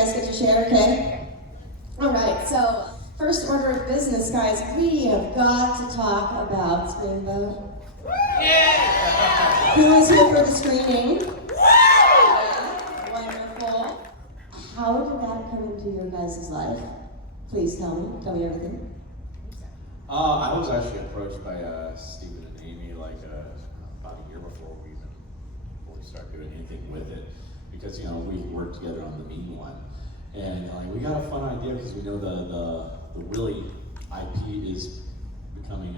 guys get to share, okay? All right, so first order of business, guys, we have got to talk about Screen Vote. Yeah! Who is here for the screening? Wonderful. How did that come into your guys' life? Please tell me everything. I was actually approached by Stephen and Amy like about a year before we started doing anything with it, because we worked together on the Mean One, and like we got a fun idea because we know the Willie IP is becoming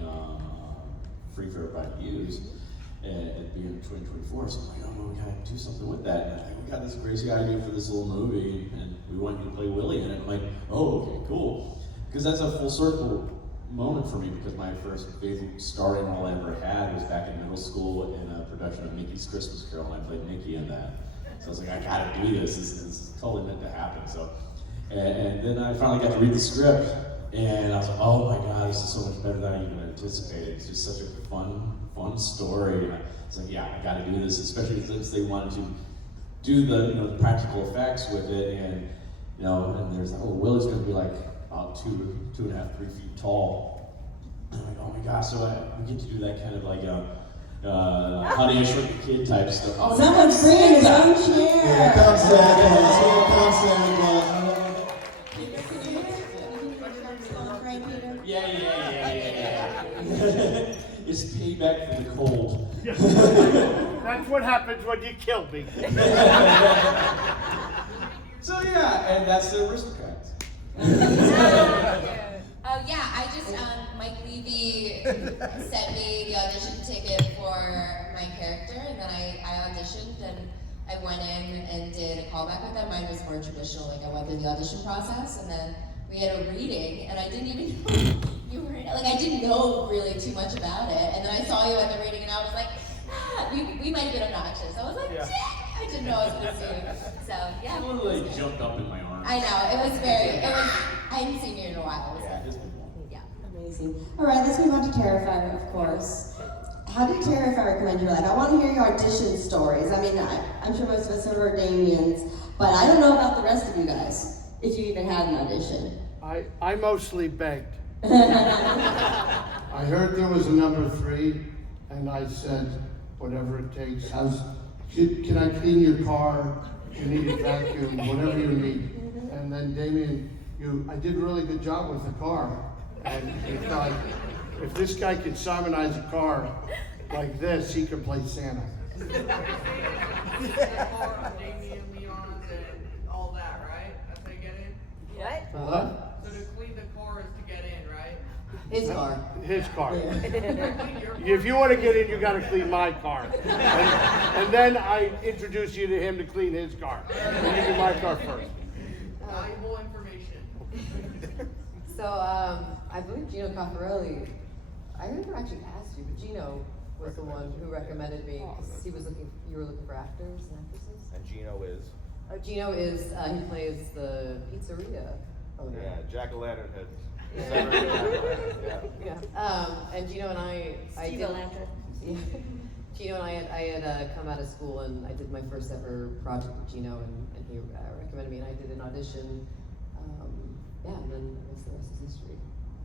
free for everybody to use at the beginning of 2024. So I'm like, oh, we gotta do something with that. And we got this crazy idea for this little movie, and we want you to play Willie in it. I'm like, oh, okay, cool, because that's a full circle moment for me, because my first big starring role I ever had was back in middle school in a production of Mickey's Christmas Carol, and I played Mickey in that. So I was like, I gotta do this. This is totally meant to happen. So, and then I finally got to read the script, and I was like, oh my God, this is so much better than I even anticipated. It's just such a fun story. And it's like, yeah, I gotta do this, especially since they wanted to do the practical effects with it, and and there's like, oh, Willie's gonna be like about 2.5, 3 feet tall. And I'm like, oh my gosh, so we get to do that kind of like Honey, I Shrunk the Kid type stuff. Oh, someone's bringing his own chair. Here comes Santa Claus, Yeah. It's payback for the cold. That's what happens when you kill me. So yeah, and that's the Aristocrats. I just, Mike Levy sent me the audition ticket for my character, and then I auditioned, and I went in and did a callback with them. Mine was more traditional, like I went through the audition process, and then we had a reading, and I didn't even know you were in it. Like, I didn't know really too much about it, and then I saw you at the reading, and I was like, we might have been obnoxious. I was like, yeah. I didn't know I was gonna see you. So, yeah. It literally jumped up in my arms. I know, I hadn't seen you in a while. Amazing. All right, let's move on to Terrifier, of course. How did Terrifier come into your life? I want to hear your audition stories. I mean, I'm sure most of us have heard Damien's, but I don't know about the rest of you guys, if you even had an audition. I mostly begged. I heard there was a number 3, and I said, whatever it takes. Can I clean your car? You need a vacuum, whatever you need. And then Damien, I did a really good job with the car. And he thought, if this guy can Simonize a car like this, he can play Santa. Damien, Leone, and all that, right? That's how you get in? What? What? So to clean the car is to get in, right? His car. His car. Yeah. If you want to get in, you got to clean my car. And then I introduce you to him to clean his car. And you do my car first. Valuable information. So, I believe Gino Caffarelli, I never actually asked you, but Gino was the one who recommended me, because you were looking for actors and actresses. And Gino is? Gino is, he plays the pizzeria owner. Yeah, Jack-o'-lantern head. And Gino and I Gino and I had come out of school, and I did my first ever project with Gino, and he recommended me, and I did an audition. And then I guess the rest is history.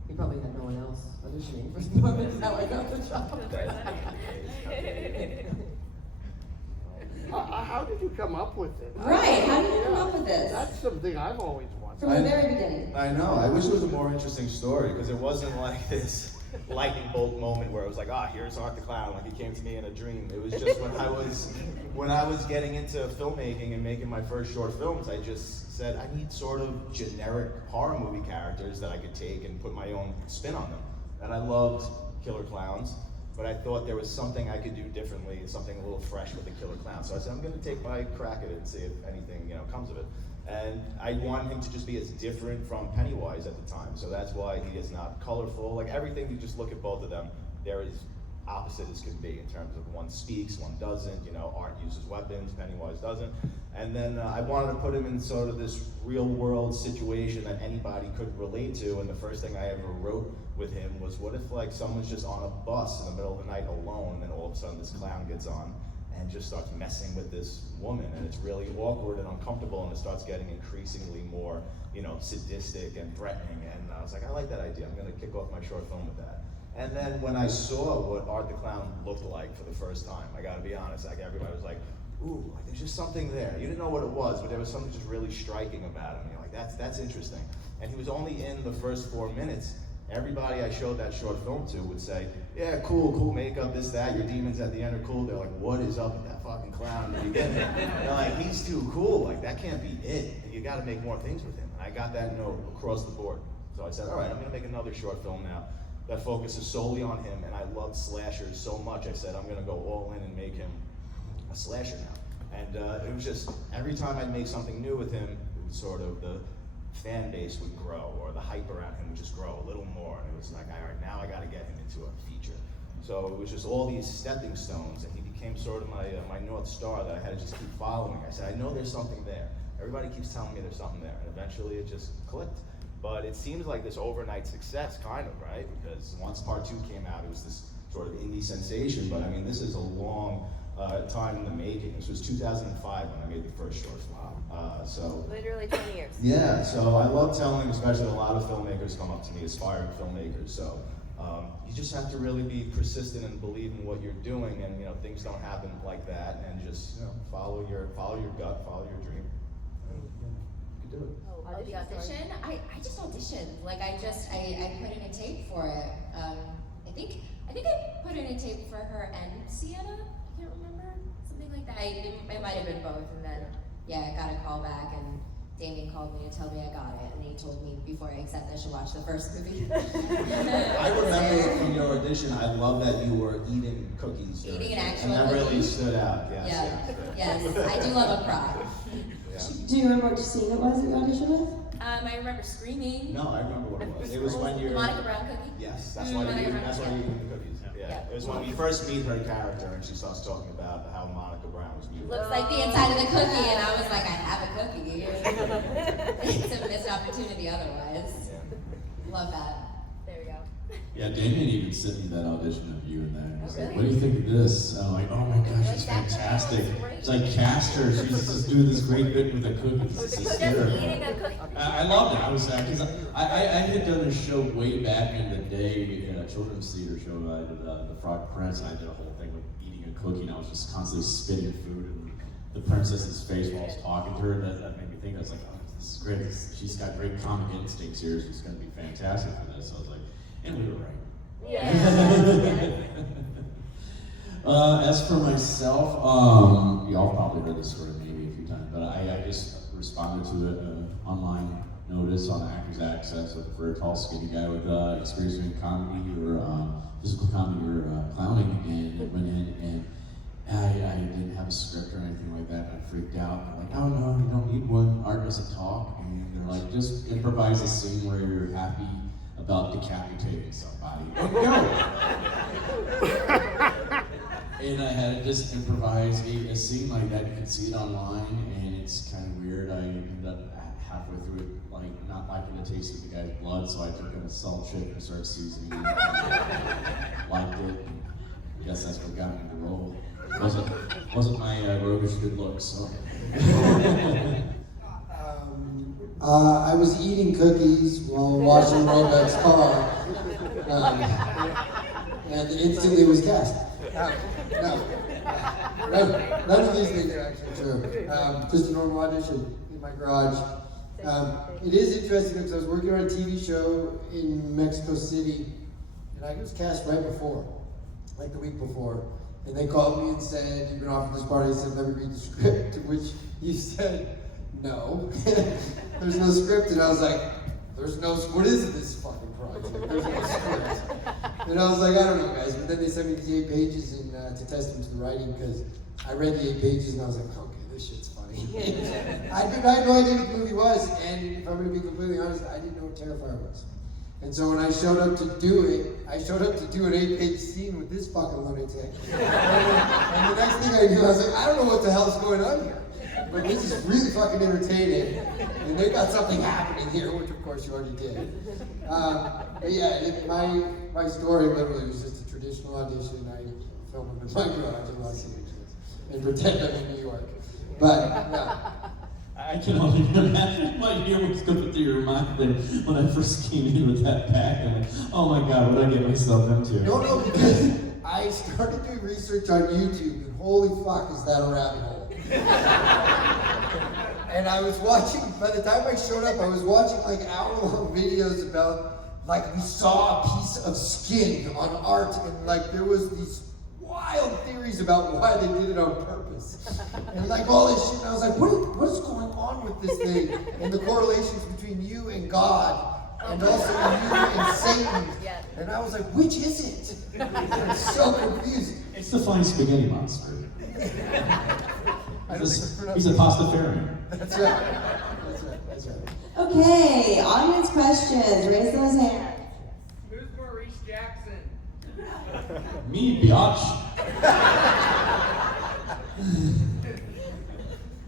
He probably had no one else auditioning for the part. That's how I got the job. How did you come up with it? Right, how did you come up with this? That's something I've always wanted. From the very beginning. I know. I wish it was a more interesting story, because it wasn't like this lightning bolt moment where it was like, here's Art the Clown, like he came to me in a dream. It was just when I was getting into filmmaking and making my first short films, I just said I need sort of generic horror movie characters that I could take and put my own spin on them. And I loved killer clowns, but I thought there was something I could do differently, something a little fresh with a killer clown. So I said, I'm gonna take my crack at it and see if anything comes of it. And I wanted him to just be as different from Pennywise at the time. So that's why he is not colorful. Like everything, you just look at both of them, they're as opposite as can be in terms of one speaks, one doesn't. Art uses weapons, Pennywise doesn't. And then I wanted to put him in sort of this real world situation that anybody could relate to. And the first thing I ever wrote with him was, what if like someone's just on a bus in the middle of the night alone, and then all of a sudden this clown gets on, and just starts messing with this woman, and it's really awkward and uncomfortable, and it starts getting increasingly more, you know, sadistic and threatening. And I was like, I like that idea. I'm gonna kick off my short film with that. And then when I saw what Art the Clown looked like for the first time, I gotta be honest, like everybody was like, ooh, like there's just something there. You didn't know what it was, but there was something just really striking about him. You're like, that's interesting. And he was only in the first 4 minutes. Everybody I showed that short film to would say, yeah, cool makeup, this, that, your demons at the end are cool. They're like, what is up with that fucking clown in the beginning? They're like, he's too cool, like that can't be it. You gotta make more things with him. And I got that note across the board. So I said, all right, I'm gonna make another short film now that focuses solely on him, and I loved slashers so much, I said, I'm gonna go all in and make him a slasher now. And it was just, every time I'd make something new with him, it was sort of the fan base would grow, or the hype around him would just grow a little more, and it was like, all right, now I gotta get him into a feature. So it was just all these stepping stones, and he became sort of my North Star that I had to just keep following. I said, I know there's something there. Everybody keeps telling me there's something there, and eventually it just clicked. But it seems like this overnight success, kind of, right? Because once part 2 came out, it was this sort of indie sensation, but I mean, this is a long time in the making. This was 2005 when I made the first short film. So literally 20 years. Yeah, so I love telling, especially a lot of filmmakers come up to me, aspiring filmmakers. So you just have to really be persistent and believe in what you're doing, and you know things don't happen like that. And just follow your gut, follow your dream. And, you can do it. Oh, the audition? I just auditioned. Like I put in a tape for it. I think I put in a tape for her and Sienna. I can't remember, something like that. It might have been both, and then I got a call back, and Damien called me to tell me I got it, and he told me before I accepted I should watch the first movie. I remember from your audition, I love that you were eating cookies. Eating an actual and that really cookie? stood out. Yes. Yes, I do love a prop. Do you remember which scene it was that you auditioned with? I remember screaming. No, I remember what it was. It was when you're. The Monica Brown cookie? Yes, that's why Monica you're Brown, eating the cookies. Yeah. It was when we first meet her character, and she starts talking about how Monica Brown was mute. Looks like the inside of the cookie, and I was like, I have a cookie. It's a missed opportunity otherwise. Yeah. Love that. There we go. Yeah, Damien even sent me that audition of you in there. He's like, what do you think of this? And I'm like, oh my gosh, she's fantastic. It's like, cast her. She's just doing this great bit with the cookies. It's hysterical. Eating a cookie. I loved it. I was, because I had done a show way back in the day, in a children's theater show. I did The Frog Prince, and I did a whole thing with eating a cookie, and I was just constantly spitting food in the princess's face while I was talking to her. That made me think, I was like, oh, this is great. She's got great comic instincts here. She's going to be fantastic for this. So I was like, and we were right. Yeah. As for myself, y'all probably heard this story maybe a few times, but I just responded to an online notice on Actors Access for a tall, skinny guy with experience doing comedy or physical comedy or clowning, and it went in, and I didn't have a script or anything like that. I freaked out. I'm like, oh no, you don't need one. Art doesn't talk, and they're like, just improvise a scene where you're happy about decapitating somebody. And I had to just improvise a scene like that. You can see it online, and it's kind of weird. I ended up halfway through it, like not liking the taste of the guy's blood, so I took in a salt chip and started seasoning it. Liked it. I guess that's what got me to roll. Wasn't my roguish good looks. So. I was eating cookies while washing Roebuck's car, and instantly was cast. None of these things are actually true. Just a normal audition in my garage. It is interesting because I was working on a TV show in Mexico City, and I was cast right before, like the week before. And they called me and said, you've been offered this part. I said, let me read the script, to which you said, no, there's no script. And I was like, what is this fucking project? There's no script. And I was like, I don't know, guys. But then they sent me these 8 pages to test them to the writing, because I read the 8 pages and I was like, okay, this shit's funny. I had no idea what the movie was, and if I'm going to be completely honest, I didn't know what Terrifier was. And so when I showed up to do it, I showed up to do an 8-page scene with this fucking lunatic. And the next thing I knew, I was like, I don't know what the hell's going on here. But this is really fucking entertaining. And they got something happening here, which of course you already did. But yeah, my story literally was just a traditional audition. I filmed in my garage in Los Angeles. and pretend I'm in New York. But no. I can only imagine what year was going through your mind there when I first came in with that pack. I'm like, oh my God, what did I get myself into? No, because I started doing research on YouTube, and holy fuck, is that a rabbit hole. And I was watching, by the time I showed up, I was watching like hour-long videos about, like, we saw a piece of skin on art, and like there was these wild theories about why they did it on purpose. And like all this shit, and I was like, what's going on with this thing? And the correlations between you and God, and also you and Satan. And I was like, which is it? I'm so confused. It's the flying spaghetti monster. He's a pastafarian. That's right. That's right. Okay, audience questions. Raise those hands. Who's Maurice Jackson? Me, biatch.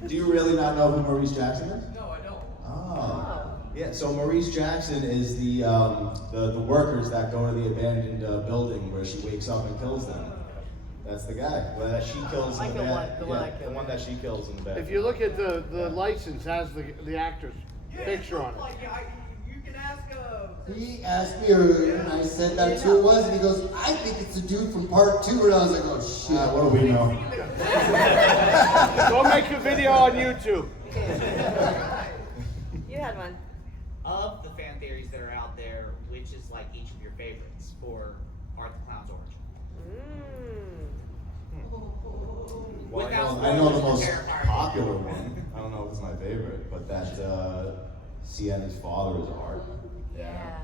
Do you really not know who Maurice Jackson is? No, I don't. Oh. Yeah, so Maurice Jackson is the workers that go to the abandoned building where she wakes up and kills them. That's the guy that she kills in the bed. The one that she kills in the bed. If you look at the license, has the actor's picture on it. Like, you can ask He asked me earlier, and I said that's who it was, and he goes, I think it's the dude from part 2, and I was like, oh shit. What do we know? Go make a video on YouTube. You had one. Of the fan theories that are out there, which is like each of your favorites for Art the Clown's origin? Well, I know the most popular one. I don't know if it's my favorite, but that Sienna's father is Art. Yeah.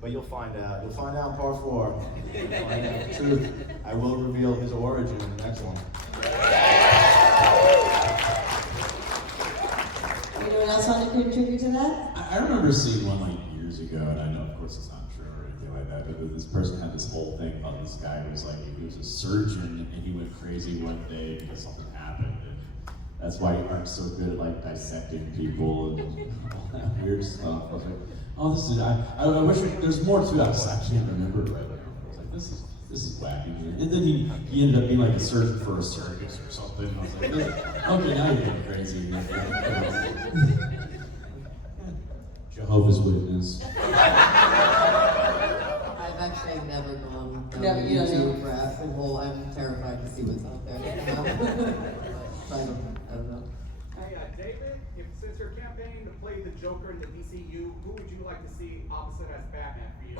But you'll find out. You'll find out in part 4. You'll find out the truth. I will reveal his origin in the next one. Anyone else want to contribute to that? I remember seeing one like years ago, and I know, of course, it's not true or anything like that, but this person had this whole thing about this guy who was like, he was a surgeon, and he went crazy one day because something happened, and that's why Art's so good at like dissecting people and all that weird stuff. I was like, oh, this is, I wish there's more to it. I can't remember it right now. I was like, this is wacky. And then he ended up being like a surgeon for a circus or something. I was like, okay, now you're getting crazy. Jehovah's Witness. I've actually never gone No, you don't YouTube know. for a whole. I'm terrified to see what's out there. I don't know. Hey, David, since you're campaigning to play the Joker in the DCU, who would you like to see opposite as Batman for you?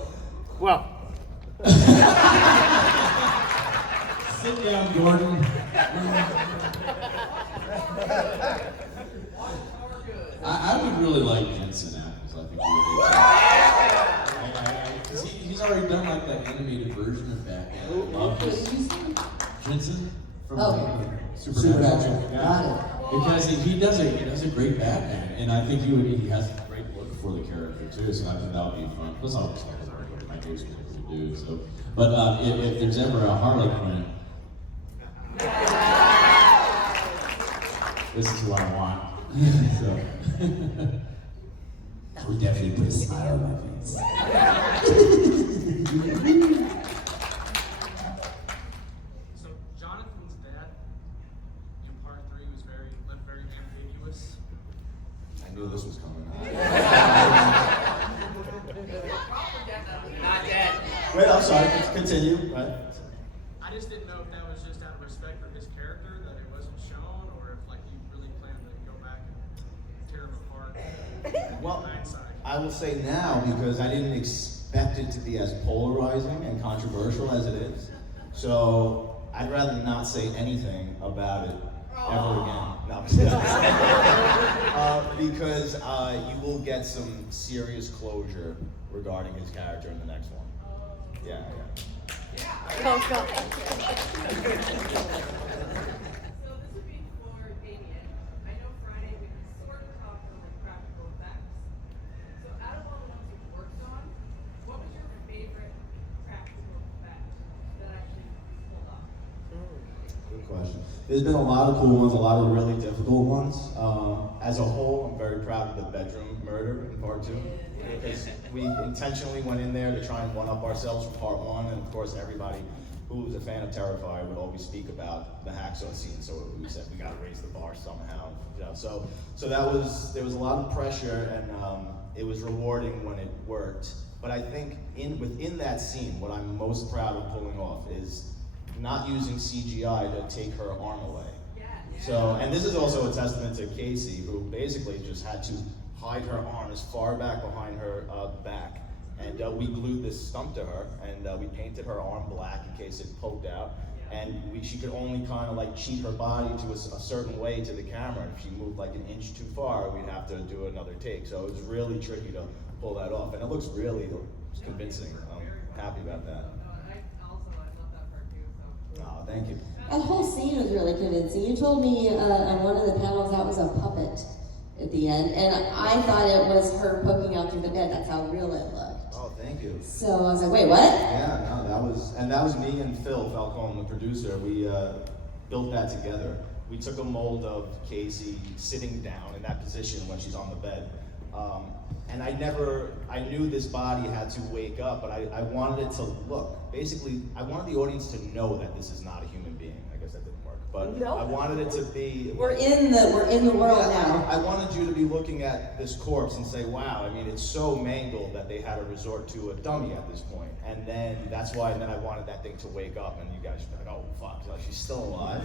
Well. Sit down, Gordon. I would really like Jensen Ackles. I think he would be. He's already done like that animated version of Batman. I love this. Jensen from Supernatural. Got it. Because he does a great Batman, and I think he has a great look for the character too. So I think that would be fun. Plus, I was my favorite to do. So, but if there's ever a Harley Quinn, this is who I want. So, that would definitely put a smile on my face. So Jonathan's dad in part 3 was very ambiguous. I knew this was coming. Not dead. Wait, I'm sorry. Continue. Right. I just didn't know if that was just out of respect for his character that it wasn't shown, or if like he really planned to go back and tear him apart. Well, Hindsight. I will say now, because I didn't expect it to be as polarizing and controversial as it is. So I'd rather not say anything about it ever again. No, because you will get some serious closure regarding his character in the next one. Yeah. Oh, God. So this would be for Damien. I know Friday we sort of talked on like practical effects. So out of all the ones you've worked on, what was your favorite practical effect that actually pulled off? Good question. There's been a lot of cool ones, a lot of really difficult ones. As a whole, I'm very proud of the bedroom murder in part 2. Because we intentionally went in there to try and one-up ourselves from part 1, and of course everybody who was a fan of Terrifier, would always speak about the hacksaw scene. So we said we got to raise the bar somehow. You know, so there was a lot of pressure, and it was rewarding when it worked. But I think within that scene, what I'm most proud of pulling off is not using CGI to take her arm away. So, and this is also a testament to Casey, who basically just had to hide her arm as far back behind her back. And we glued this stump to her, and we painted her arm black in case it poked out. And she could only kind of like cheat her body to a certain way to the camera. If she moved like an inch too far, we'd have to do another take. So it was really tricky to pull that off. And it looks really convincing. I'm happy about that. I love that part too. Oh, thank you. That whole scene was really convincing. You told me on one of the panels that was a puppet at the end, and I thought it was her poking out through the bed. That's how real it looked. Oh, thank you. So I was like, wait, what? Yeah, no, that was me and Phil Falcone, the producer. We built that together. We took a mold of Casey sitting down in that position when she's on the bed. And I knew this body had to wake up, but I wanted it to look, basically, I wanted the audience to know that this is not a human being. I guess that didn't work, but Nope. I wanted it to be. We're in the world now. I wanted you to be looking at this corpse and say, wow, I mean, it's so mangled that they had to resort to a dummy at this point. And then that's why, and then I wanted that thing to wake up, and you guys should be like, oh, fuck, like, she's still alive.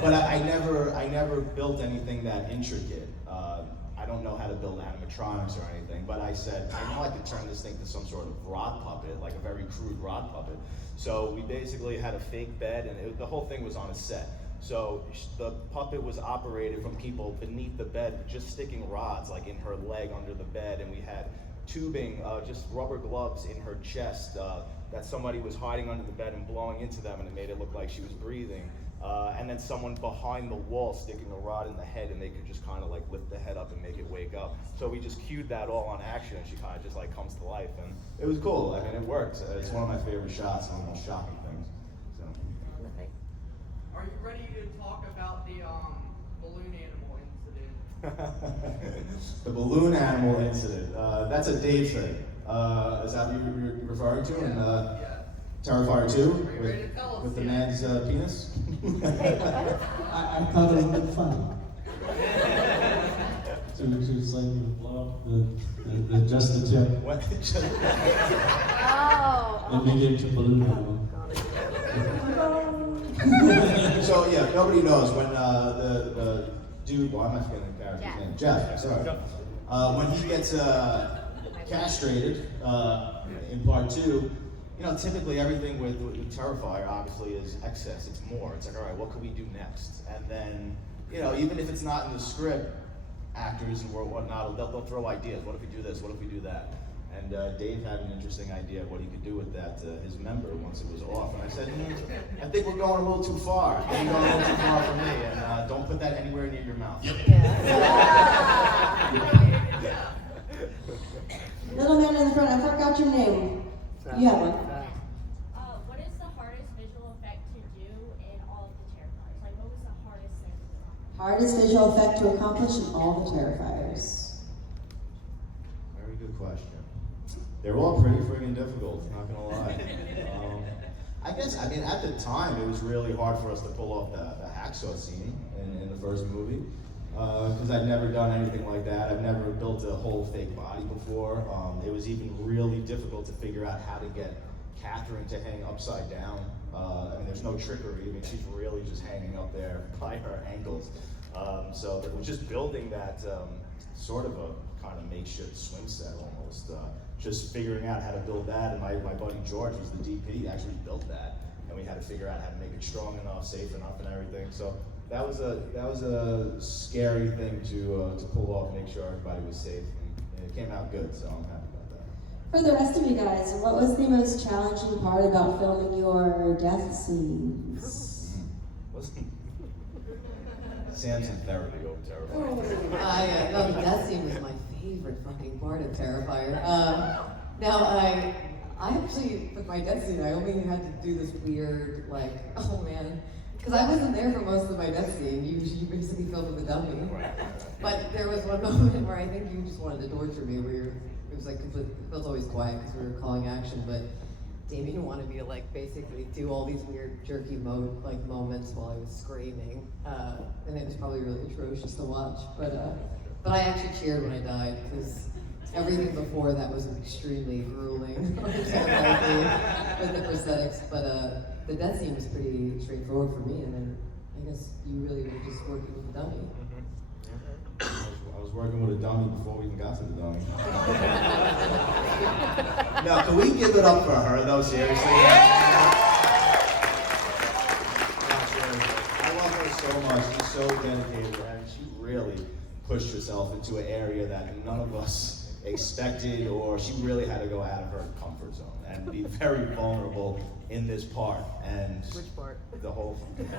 But I never built anything that intricate. I don't know how to build animatronics or anything, but I said, I know I could turn this thing to some sort of rod puppet, like a very crude rod puppet. So we basically had a fake bed, and the whole thing was on a set. So the puppet was operated from people beneath the bed, just sticking rods like in her leg under the bed, and we had tubing, just rubber gloves in her chest that somebody was hiding under the bed and blowing into them, and it made it look like she was breathing. And then someone behind the wall sticking a rod in the head, and they could just kind of like lift the head up and make it wake up. So we just cued that all on action, and she kind of just like comes to life, and it was cool. I mean, it worked. It's one of my favorite shots, one of the most shocking things. So. Are you ready to talk about the balloon animal incident? The balloon animal incident. That's a Dave thing. Is that what you're referring to? And Terrifier 2 with the man's penis? I thought it would be funny. to slightly blow up the just the tip. What? And make it into balloon animal. So yeah, nobody knows when the dude. Well, I'm not forgetting the character's name. Jeff. Sorry. When he gets castrated in part 2. You know, typically everything with Terrifier obviously is excess. It's more. It's like, all right, what could we do next? And then, you know, even if it's not in the script, actors and whatnot, they'll throw ideas. What if we do this? What if we do that? And Dave had an interesting idea of what he could do with that his member once it was off. And I said, I think we're going a little too far. I think you're going a little too far for me. And don't put that anywhere near your mouth. Little man in the front, I forgot your name. You have one. What is the hardest visual effect to do in all of the Terrifiers? Like, what was the hardest thing? Hardest visual effect to accomplish in all the Terrifiers. Very good question. They're all pretty friggin' difficult, not gonna lie. I guess, I mean, at the time, it was really hard for us to pull off the hacksaw scene in the first movie. Because I'd never done anything like that. I've never built a whole fake body before. It was even really difficult to figure out how to get Catherine to hang upside down. I mean, there's no trickery. I mean, she's really just hanging up there by her ankles. So it was just building that sort of a kind of makeshift swim set almost. Just figuring out how to build that. And my buddy George was the DP, actually built that. And we had to figure out how to make it strong enough, safe enough, and everything. So that was a scary thing to pull off, make sure everybody was safe, and it came out good. So I'm happy about that. For the rest of you guys, what was the most challenging part about filming your death scenes? Sam's in therapy over Terrifier. No, the death scene was my favorite fucking part of Terrifier. Now I actually, with my death scene, I only had to do this weird, like, oh man. Because I wasn't there for most of my death scene. You basically filmed with a dummy. But there was one moment where I think you just wanted to torture me, where it was like completely, it was always quiet because we were calling action, but Damien wanted me to like basically do all these weird jerky moments while I was screaming, and it was probably really atrocious to watch. But I actually cheered when I died because everything before that was extremely grueling with the prosthetics. But the death scene was pretty straightforward for me, and then I guess you really were just working with the dummy. I was working with a dummy before we even got to the dummy. No, can we give it up for her though, seriously? I love her so much. She's so dedicated, and she really pushed herself into an area that none of us expected, or she really had to go out of her comfort zone and be very vulnerable in this part. And which part? The whole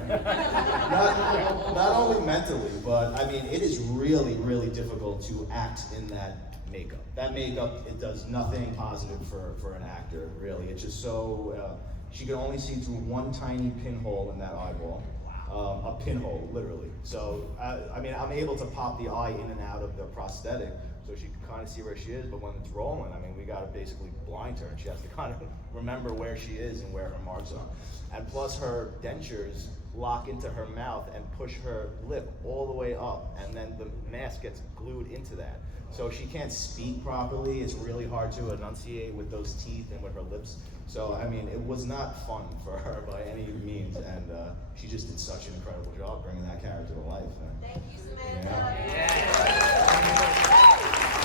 not only mentally, but I mean, it is really, really difficult to act in that makeup. That makeup, it does nothing positive for an actor, really. It's just so, she can only see through one tiny pinhole in that eyeball. A pinhole, literally. So, I mean, I'm able to pop the eye in and out of the prosthetic, so she can kind of see where she is, but when it's rolling, I mean, we gotta basically blind her, and she has to kind of remember where she is and where her marks are. And plus her dentures lock into her mouth and push her lip all the way up, and then the mask gets glued into that. So she can't speak properly. It's really hard to enunciate with those teeth and with her lips. So, I mean, it was not fun for her by any means, and she just did such an incredible job bringing that character to life. Thank you, Samantha.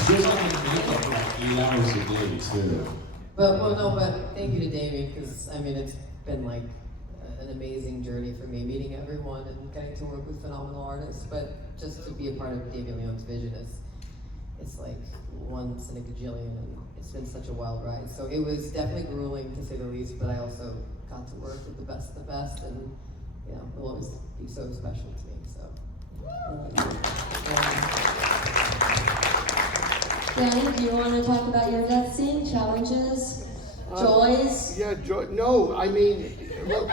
She was on the makeup for like 8 hours a day too. But thank you to Damien, because I mean, it's been like an amazing journey for me, meeting everyone and getting to work with phenomenal artists. But just to be a part of Damien Leone's vision it's like once in a gajillion, and it's been such a wild ride. So it was definitely grueling to say the least, but I also got to work with the best of the best, and you know, it'll always be so special to me. So. Danny, do you want to talk about your death scene, challenges, joys? Yeah, no, I mean, look.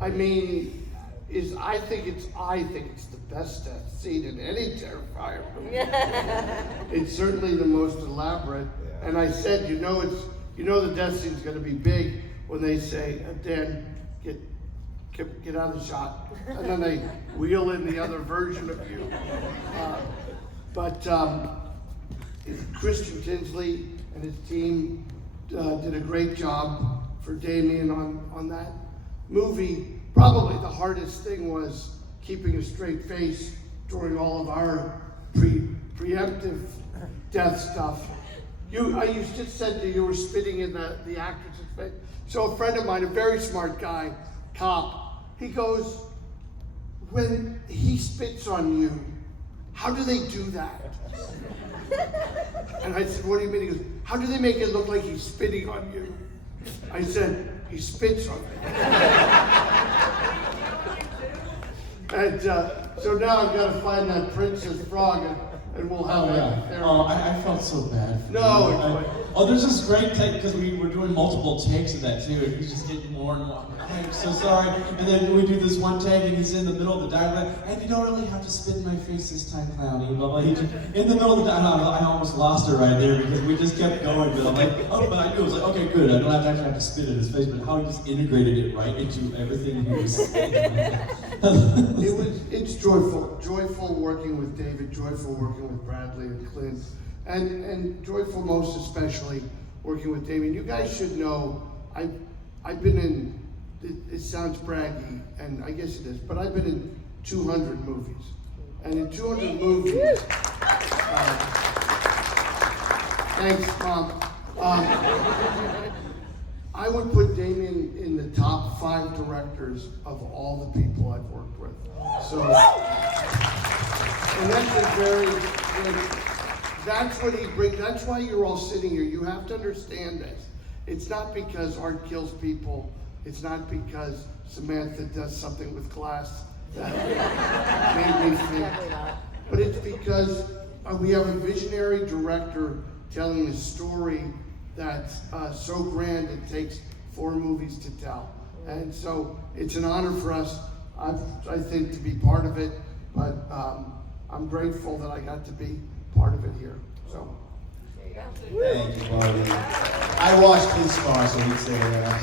I mean, I think it's the best death scene in any Terrifier movie. It's certainly the most elaborate. And I said, the death scene's going to be big when they say, Dan, get out of the shot, and then they wheel in the other version of you. But Christian Tinsley and his team did a great job for Damien on that movie. Probably the hardest thing was keeping a straight face during all of our preemptive death stuff. You just said that you were spitting in the actress's face. So a friend of mine, a very smart guy, cop, he goes, when he spits on you, how do they do that? And I said, what do you mean? He goes, how do they make it look like he's spitting on you? I said, he spits on me. And so now I've got to find that princess frog, and we'll have that there. Oh, I felt so bad for No, there's this great take, because we were doing multiple takes of that too, and he's just getting more and more. I'm so sorry. And then we do this one take, and he's in the middle of the dialogue, and you don't really have to spit in my face this time, Clowny. Blah, blah. He just, in the middle of the dialogue, I almost lost her right there, because we just kept going. But I'm like, but I knew it was like, okay, good. I don't actually have to spit in his face, but how he just integrated it right into everything he was saying. It's joyful working with David, joyful working with Bradley and Clint, and joyful most especially working with Damien. You guys should know, I've been in, it sounds braggy, and I guess it is, but I've been in 200 movies. And in 200 movies, thanks, Mom. I would put Damien in the top 5 directors of all the people I've worked with. So, and that's a that's what he brings, that's why you're all sitting here. You have to understand this. It's not because art kills people. It's not because Samantha does something with glass that made me think. But it's because we have a visionary director telling a story that's so grand it takes 4 movies to tell. And so it's an honor for us, I think, to be part of it, but I'm grateful that I got to be part of it here. So. There you go. Thank you, buddy. I watched his scar, so he'd say that.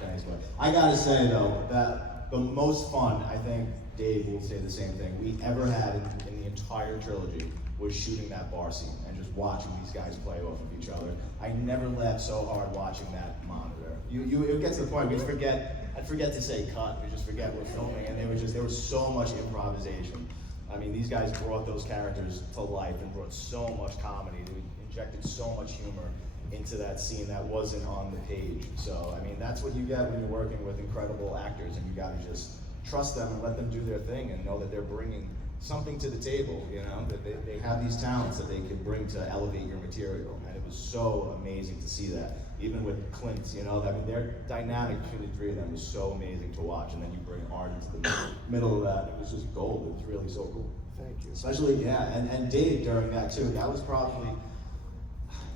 Thanks, buddy. I gotta say though, that the most fun, I think Dave will say the same thing, we ever had in the entire trilogy was shooting that bar scene and just watching these guys play off of each other. I never laughed so hard watching that monitor. It gets to the point I'd forget to say cut, we just forget we're filming, and there was so much improvisation. I mean, these guys brought those characters to life and brought so much comedy. They injected so much humor into that scene that wasn't on the page. So, I mean, that's what you get when you're working with incredible actors, and you gotta just trust them and let them do their thing and know that they're bringing something to the table, you know, that they have these talents that they can bring to elevate your material. And it was so amazing to see that. Even with Clint, you know, I mean, their dynamic between the three of them was so amazing to watch. And then you bring Art into the middle of that, it was just gold. It was really so cool. Thank you. Especially, yeah, and Dave during that too. That was probably,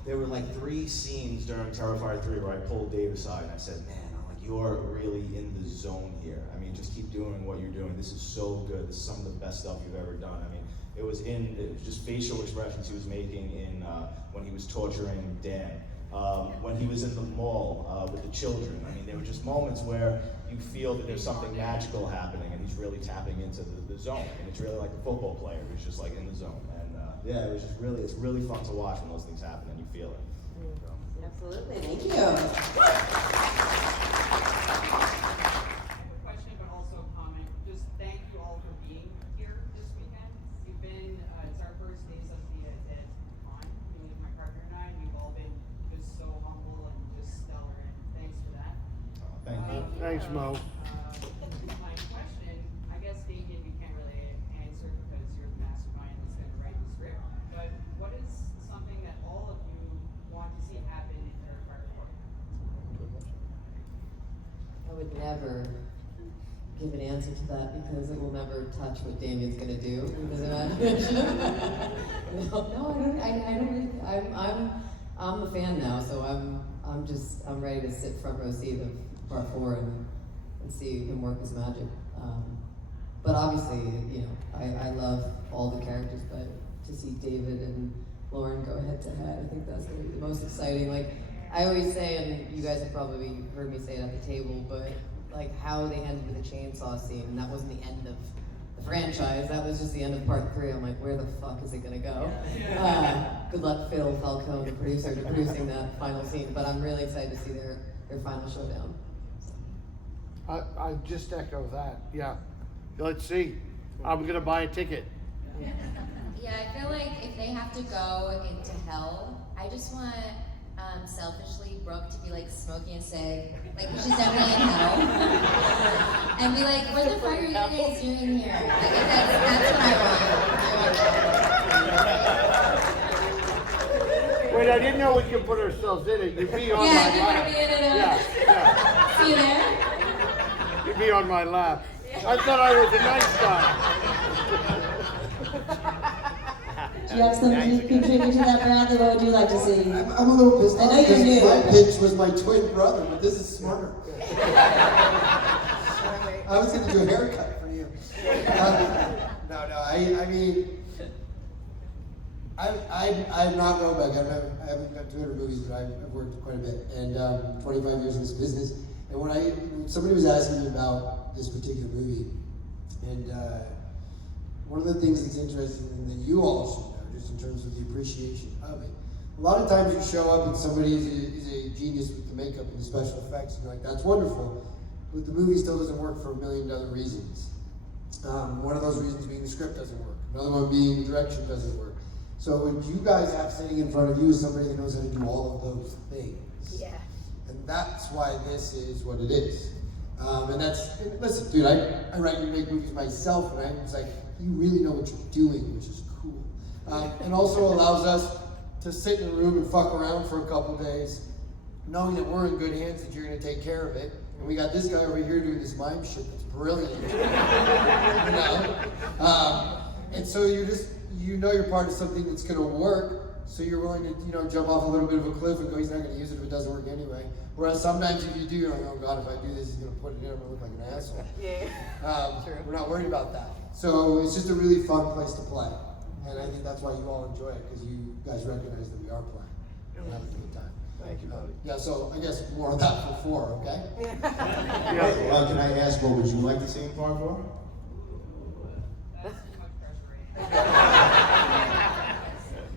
there were like 3 scenes during Terrifier 3 where I pulled Dave aside and I said, man, I'm like, you're really in the zone here. I mean, just keep doing what you're doing. This is so good. This is some of the best stuff you've ever done. I mean, it was just facial expressions he was making in when he was torturing Dan. When he was in the mall with the children. I mean, there were just moments where you feel that there's something magical happening and he's really tapping into the zone. And it's really like a football player who's just like in the zone. And yeah, it's really fun to watch when those things happen and you feel it. So. Absolutely, thank you. I have a question, but also a comment. Just thank you all for being here this weekend. You've been, it's our first days of the con, me and my partner and I, and you've all been just so humble and just stellar, and thanks for that. Thank you. Thanks, Mo. My question, I guess, Damien, you can't really answer because you're the mastermind that's going to write the script, but what is something that all of you want to see happen in Terrifier 4? I would never give an answer to that because it will never touch what Damien's gonna do with his imagination. I don't really, I'm a fan now, so I'm ready to sit front row seat of part 4 and see him work his magic. But obviously, you know, I love all the characters, but to see David and Lauren go head to head, I think that's gonna be the most exciting. Like, I always say, and you guys have probably heard me say it at the table, but like how they ended with the chainsaw scene, and that wasn't the end of the franchise, that was just the end of part 3. I'm like, where the fuck is it gonna go? Good luck, Phil Falcone, the producer, to producing that final scene, but I'm really excited to see their final showdown. I just echo that, yeah. Let's see. I'm gonna buy a ticket. Yeah, I feel like if they have to go into hell, I just want selfishly Brooke to be like smoking a cig, like she's definitely in hell, and be like, "What the fuck are you guys doing here?" Like that's what I want. Wait, I didn't know we could put ourselves in it. You'd be on my lap. Yeah, you want to be in it. Yeah. See you there. You'd be on my lap. I thought I was a nice guy. Do you have something to contribute to that, Bradley? What would you like to see? I'm a little pissed I off know you're because new. my pitch was my twin brother, but this is smarter. I was going to do a haircut for you. I mean, I'm not Roebuck. I haven't got 200 movies, but I've worked quite a bit, and 25 years in this business. And when somebody was asking me about this particular movie, and one of the things that's interesting and that you all should know, just in terms of the appreciation of it, a lot of times you show up and somebody is a genius with the makeup and the special effects, and you're like, that's wonderful, but the movie still doesn't work for a million other reasons. One of those reasons being the script doesn't work. Another one being the direction doesn't work. So what you guys have sitting in front of you is somebody that knows how to do all of those things. Yeah. And that's why this is what it is. And listen, dude, I write and make movies myself, and it's like, you really know what you're doing, which is cool. And also allows us to sit in a room and fuck around for a couple days, knowing that we're in good hands, that you're gonna take care of it. And we got this guy over here doing this mime shit that's brilliant. You know? And so you know you're part of something that's gonna work, so you're willing to, jump off a little bit of a cliff and go, he's not gonna use it if it doesn't work anyway. Whereas sometimes if you do, you're like, oh God, if I do this, he's gonna put it in, I'm gonna look like an asshole. Yeah. True. We're not worried about that. So it's just a really fun place to play. And I think that's why you all enjoy it, because you you guys recognize that we are playing. We're having a good time. Thank you, buddy. Yeah, so I guess more of that for 4, okay? Well, can I ask, what would you like to see in part 4?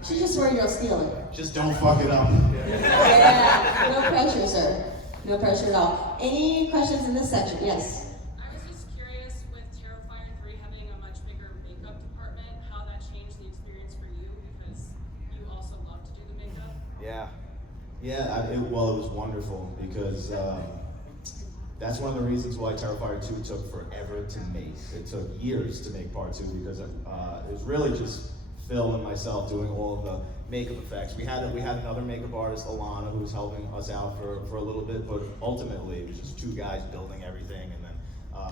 She just worried you'll steal it. Just don't fuck it up. Yeah, no pressure, sir. No pressure at all. Any questions in this section? Yes. I was just curious with Terrifier 3 having a much bigger makeup department, how that changed the experience for you because you also love to do the makeup. Yeah. Yeah, it was wonderful because that's one of the reasons why Terrifier 2 took forever to make. It took years to make part 2 because it was really just Phil and myself doing all of the makeup effects. We had another makeup artist, Alana, who was helping us out for a little bit, but ultimately it was just 2 guys building everything, and then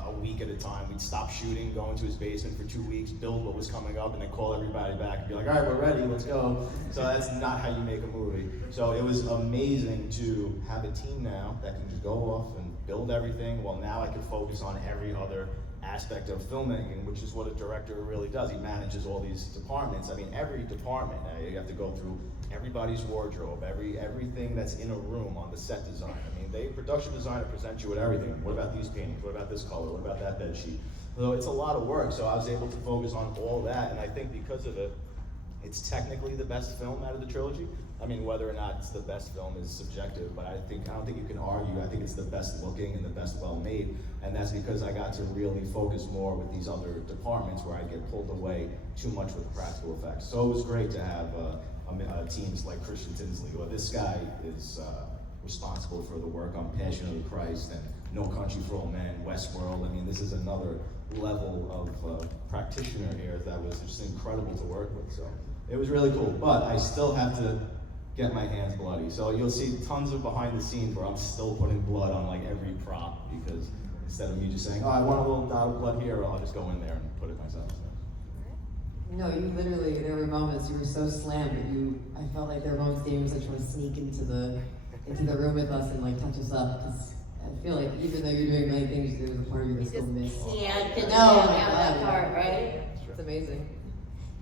a week at a time we'd stop shooting, go into his basement for 2 weeks, build what was coming up, and then call everybody back and be like, all right, we're ready, let's go. So that's not how you make a movie. So it was amazing to have a team now that can just go off and build everything. Well, now I can focus on every other aspect of filmmaking, which is what a director really does. He manages all these departments. I mean, every department, you have to go through everybody's wardrobe, everything that's in a room on the set design. I mean, production designer presents you with everything. What about these paintings? What about this color? What about that bed sheet? So it's a lot of work, so I was able to focus on all that, and I think because of it, it's technically the best film out of the trilogy. I mean, whether or not it's the best film is subjective, but I don't think you can argue. I think it's the best looking and the best well made, and that's because I got to really focus more with these other departments where I get pulled away too much with the practical effects. So it was great to have teams like Christian Tinsley. Well, this guy is responsible for the work on Passion of the Christ and No Country for Old Men, Westworld. I mean, this is another level of practitioner here that was just incredible to work with. So it was really cool, but I still have to get my hands bloody. So you'll see tons of behind the scenes where I'm still putting blood on like every prop, because instead of me just saying, oh, I want a little dot of blood here, I'll just go in there and put it myself. No, you literally, there were moments you were so slammed that I felt like there were moments Damien was like trying to sneak into the room with us and like touch us up, because I feel like even though you're doing many things, there's a part of you that's still missed. Yeah, good No, that part, right? It's amazing.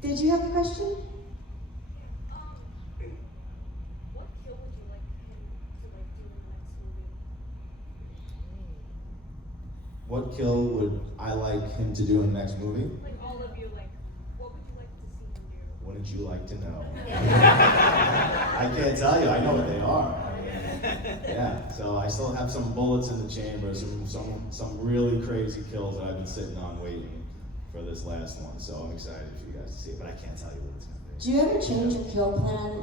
Did you have a question? What kill would you like him to like do in the next movie? What kill would I like him to do in the next movie? Like all of you, like what would you like to see him do? Wouldn't you like to know? I can't tell you, I know what they are. Yeah, so I still have some bullets in the chamber, some really crazy kills that I've been sitting on waiting for this last one. So I'm excited for you guys to see it, but I can't tell you what it's gonna be. Do you ever change your kill plan?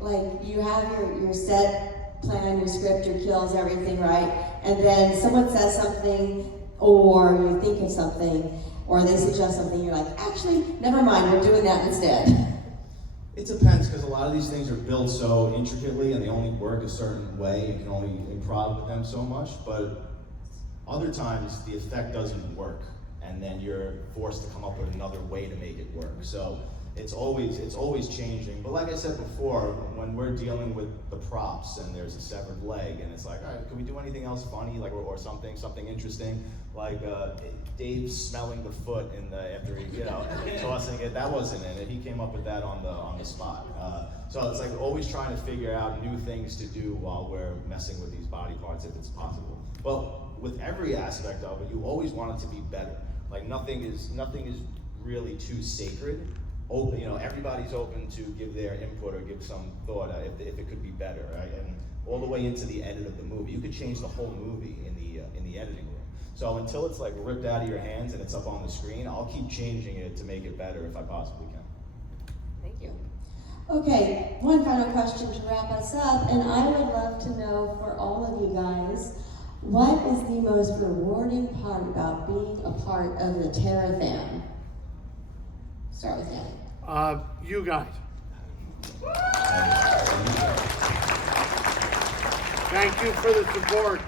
Like you have your set plan, your script, your kills, everything, right? And then someone says something, or you think of something, or they suggest something, you're like, actually, never mind, we're doing that instead. It depends, because a lot of these things are built so intricately and they only work a certain way. You can only improv with them so much, but other times the effect doesn't work, and then you're forced to come up with another way to make it work. So it's always changing. But like I said before, when we're dealing with the props and there's a severed leg and it's like, all right, can we do anything else funny, like or something interesting, like Dave smelling the foot after he tossing it, that wasn't in it. He came up with that on the spot. So it's like always trying to figure out new things to do while we're messing with these body parts if it's possible. Well, with every aspect of it, you always want it to be better. Like nothing is really too sacred. Open, everybody's open to give their input or give some thought if it could be better, right? And all the way into the edit of the movie, you could change the whole movie in the editing room. So until it's like ripped out of your hands and it's up on the screen, I'll keep changing it to make it better if I possibly can. Thank you. Okay, one final question to wrap us up, and I would love to know for all of you guys, what is the most rewarding part about being a part of the Terrifan? Start with Danny. You guys. Thank you for the support.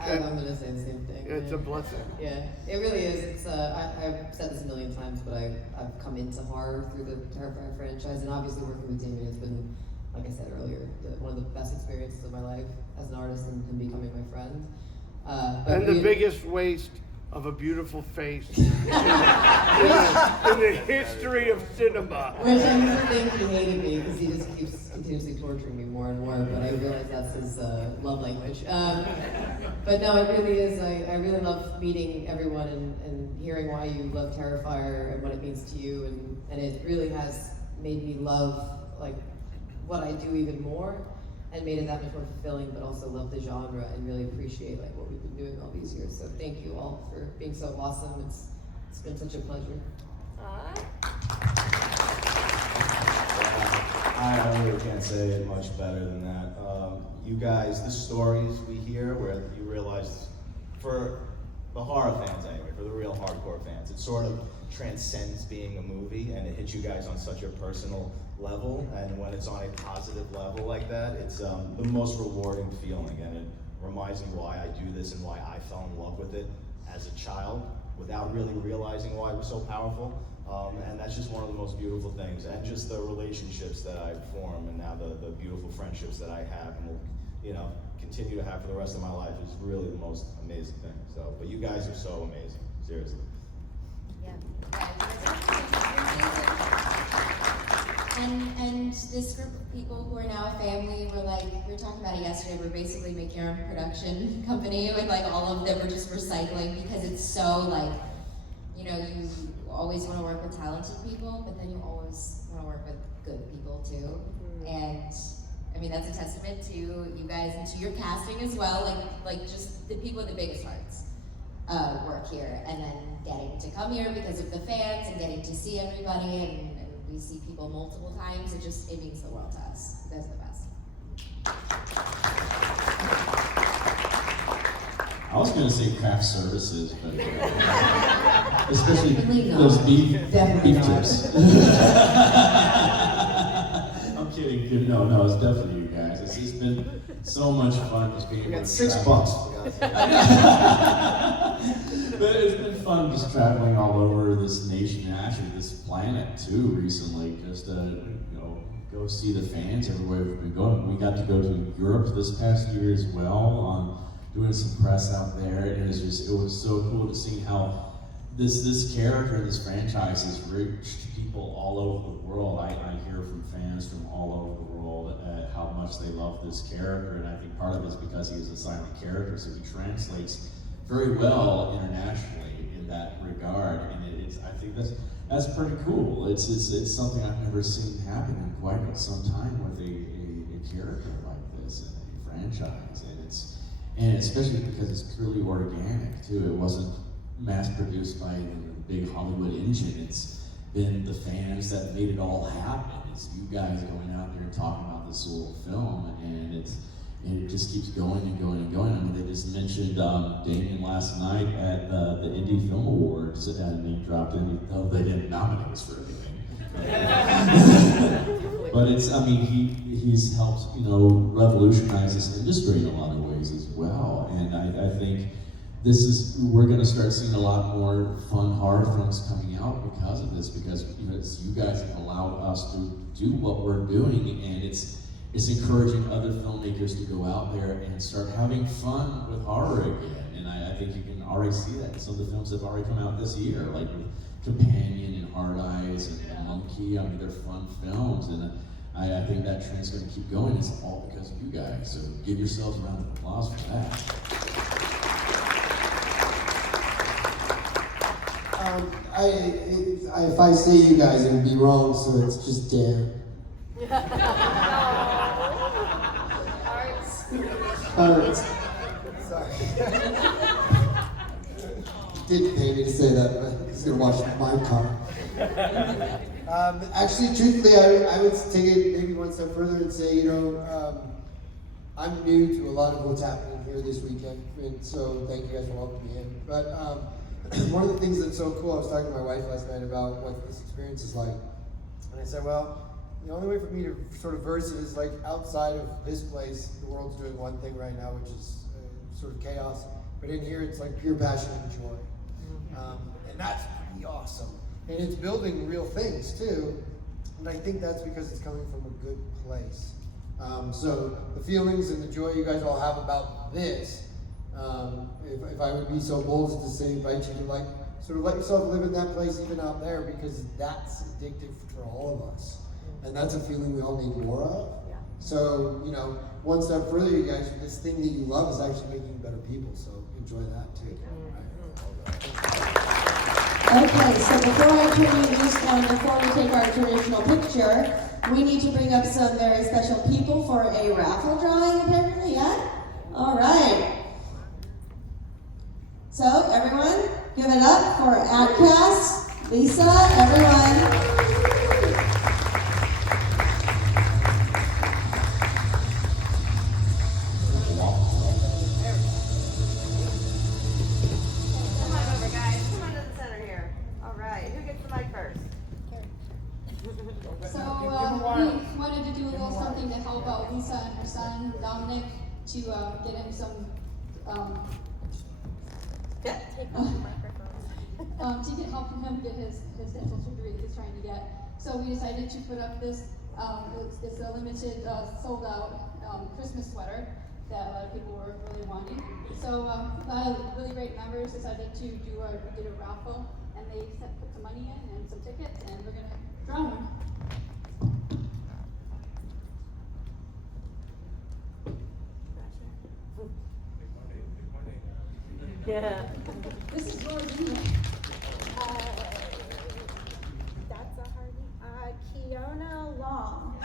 I'm going to say the same thing. It's a blessing. Yeah, it really is. It's I've said this a million times, but I've come into horror through the Terrifier franchise, and obviously working with Damien has been, like I said earlier, one of the best experiences of my life as an artist and becoming my friend. And the biggest waste of a beautiful face in the history of cinema. Which I used to think he hated me because he just keeps continuously torturing me more and more, but I realize that's his love language. But no, it really is. I really love meeting everyone and hearing why you love Terrifier and what it means to you, and it really has made me love like what I do even more, and made it that much more fulfilling, but also love the genre and really appreciate like what we've been doing all these years. So thank you all for being so awesome. It's been such a pleasure. I really can't say it much better than that. You guys, the stories we hear where you realize, for the horror fans anyway, for the real hardcore fans, it sort of transcends being a movie, and it hits you guys on such a personal level, and when it's on a positive level like that, it's the most rewarding feeling, and it reminds me why I do this and why I fell in love with it as a child without really realizing why it was so powerful. And that's just one of the most beautiful things, and just the relationships that I've formed, and now the beautiful friendships that I have and will, continue to have for the rest of my life is really the most amazing thing. So, but you guys are so amazing, seriously. And this group of people who are now a family, we were talking about it yesterday, we're basically making our own production company with like all of them, we're just recycling because it's so like, you always want to work with talented people, but then you always want to work with good people too. And I mean, that's a testament to you guys and to your casting as well, like just the people with the biggest hearts work here, and then getting to come here because of the fans and getting to see everybody, and we see people multiple times. It means the world to us. You guys are the best. I was going to say craft services, but especially those beef tips. I'm kidding. No, it's definitely you guys. It's just been so much fun just being able to But it's been fun just traveling all over this nation, and actually this planet too recently, just go see the fans everywhere we've been going. We got to go to Europe this past year as well, doing some press out there, and it was so cool to see how this character, this franchise has reached people all over the world. I hear from fans from all over the world how much they love this character, and I think part of it is because he is a silent character, so he translates very well internationally in that regard, and I think that's pretty cool. It's something I've never seen happen in quite some time with a character like this in a franchise, and especially because it's purely organic too. It wasn't mass produced by a big Hollywood engine. It's been the fans that made it all happen. It's you guys going out there and talking about this little film, and it just keeps going and going and going. I mean, they just mentioned Damien last night at the Indie Film Awards, and he dropped in, though they didn't nominate us for anything. But he's helped, revolutionize this industry in a lot of ways as well. And I think we're going to start seeing a lot more fun horror films coming out because of this, because you guys have allowed us to do what we're doing, and it's encouraging other filmmakers to go out there and start having fun with horror again. And I think you can already see that in some of the films that have already come out this year, like Companion and Hard Eyes and Monkey. I mean, they're fun films, and I think that trend's going to keep going. It's all because of you guys, so give yourselves a round of applause for that. If I say you guys, it would be wrong, so it's just Dan. Hearts. Sorry. Didn't pay me to say that, but he's gonna watch my car. Actually, truthfully, I would take it maybe one step further and say, I'm new to a lot of what's happening here this weekend, and so thank you guys for welcoming me in. But one of the things that's so cool, I was talking to my wife last night about what this experience is like, and I said, well, the only way for me to sort of verse it is like outside of this place, the world's doing one thing right now, which is sort of chaos. But in here, it's like pure passion and joy. And that's pretty awesome. And it's building real things too. And I think that's because it's coming from a good place. So the feelings and the joy you guys all have about this, If I would be so bold as to say, invite you to sort of let yourself live in that place even out there, because that's addictive for all of us. And that's a feeling we all need more of. Yeah. So, one step further, you guys, this thing that you love is actually making you better people, so enjoy that too. Right? Okay, so before I turn you loose now, before we take our traditional picture, we need to bring up some very special people for a raffle drawing, apparently, yeah? All right. So, everyone, give it up for Adcast, Lisa, everyone. Come on over, guys. Come on to the center here. All right. Who gets the mic first? So, we wanted to do a little something to help out Lisa and her son, Dominic, to get him some, to help him get his dental surgery that he's trying to get. So we decided to put up this, it's a limited, sold out Christmas sweater that a lot of people were really wanting. So a lot of really great members decided to did a raffle, and they put some money in and some tickets, and we're gonna draw one. Yeah. This is yours anyway. That's a hard one. Kiona Long.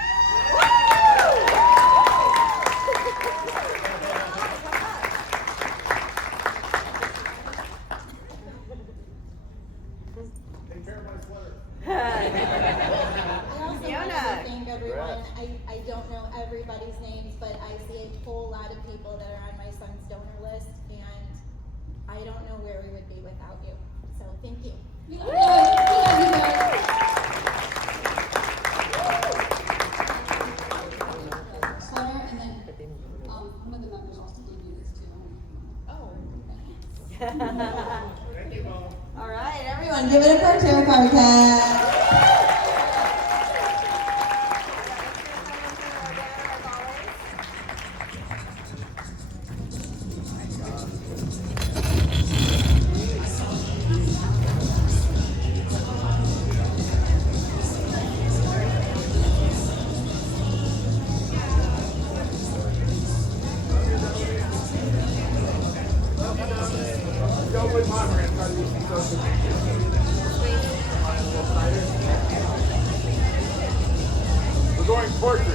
Take care of my sweater. I also wanted to thank everyone. I don't know everybody's names, but I see a whole lot of people that are on my son's donor list, and I don't know where we would be without you. So thank you. We love you guys. We love you guys. Sweater, and then one of the members also gave you this too. Oh. Thank you, Mom. All right, Everyone, give it up for Terrifier Cat. Go with Mom, we're gonna try to do some social media. We're going towards the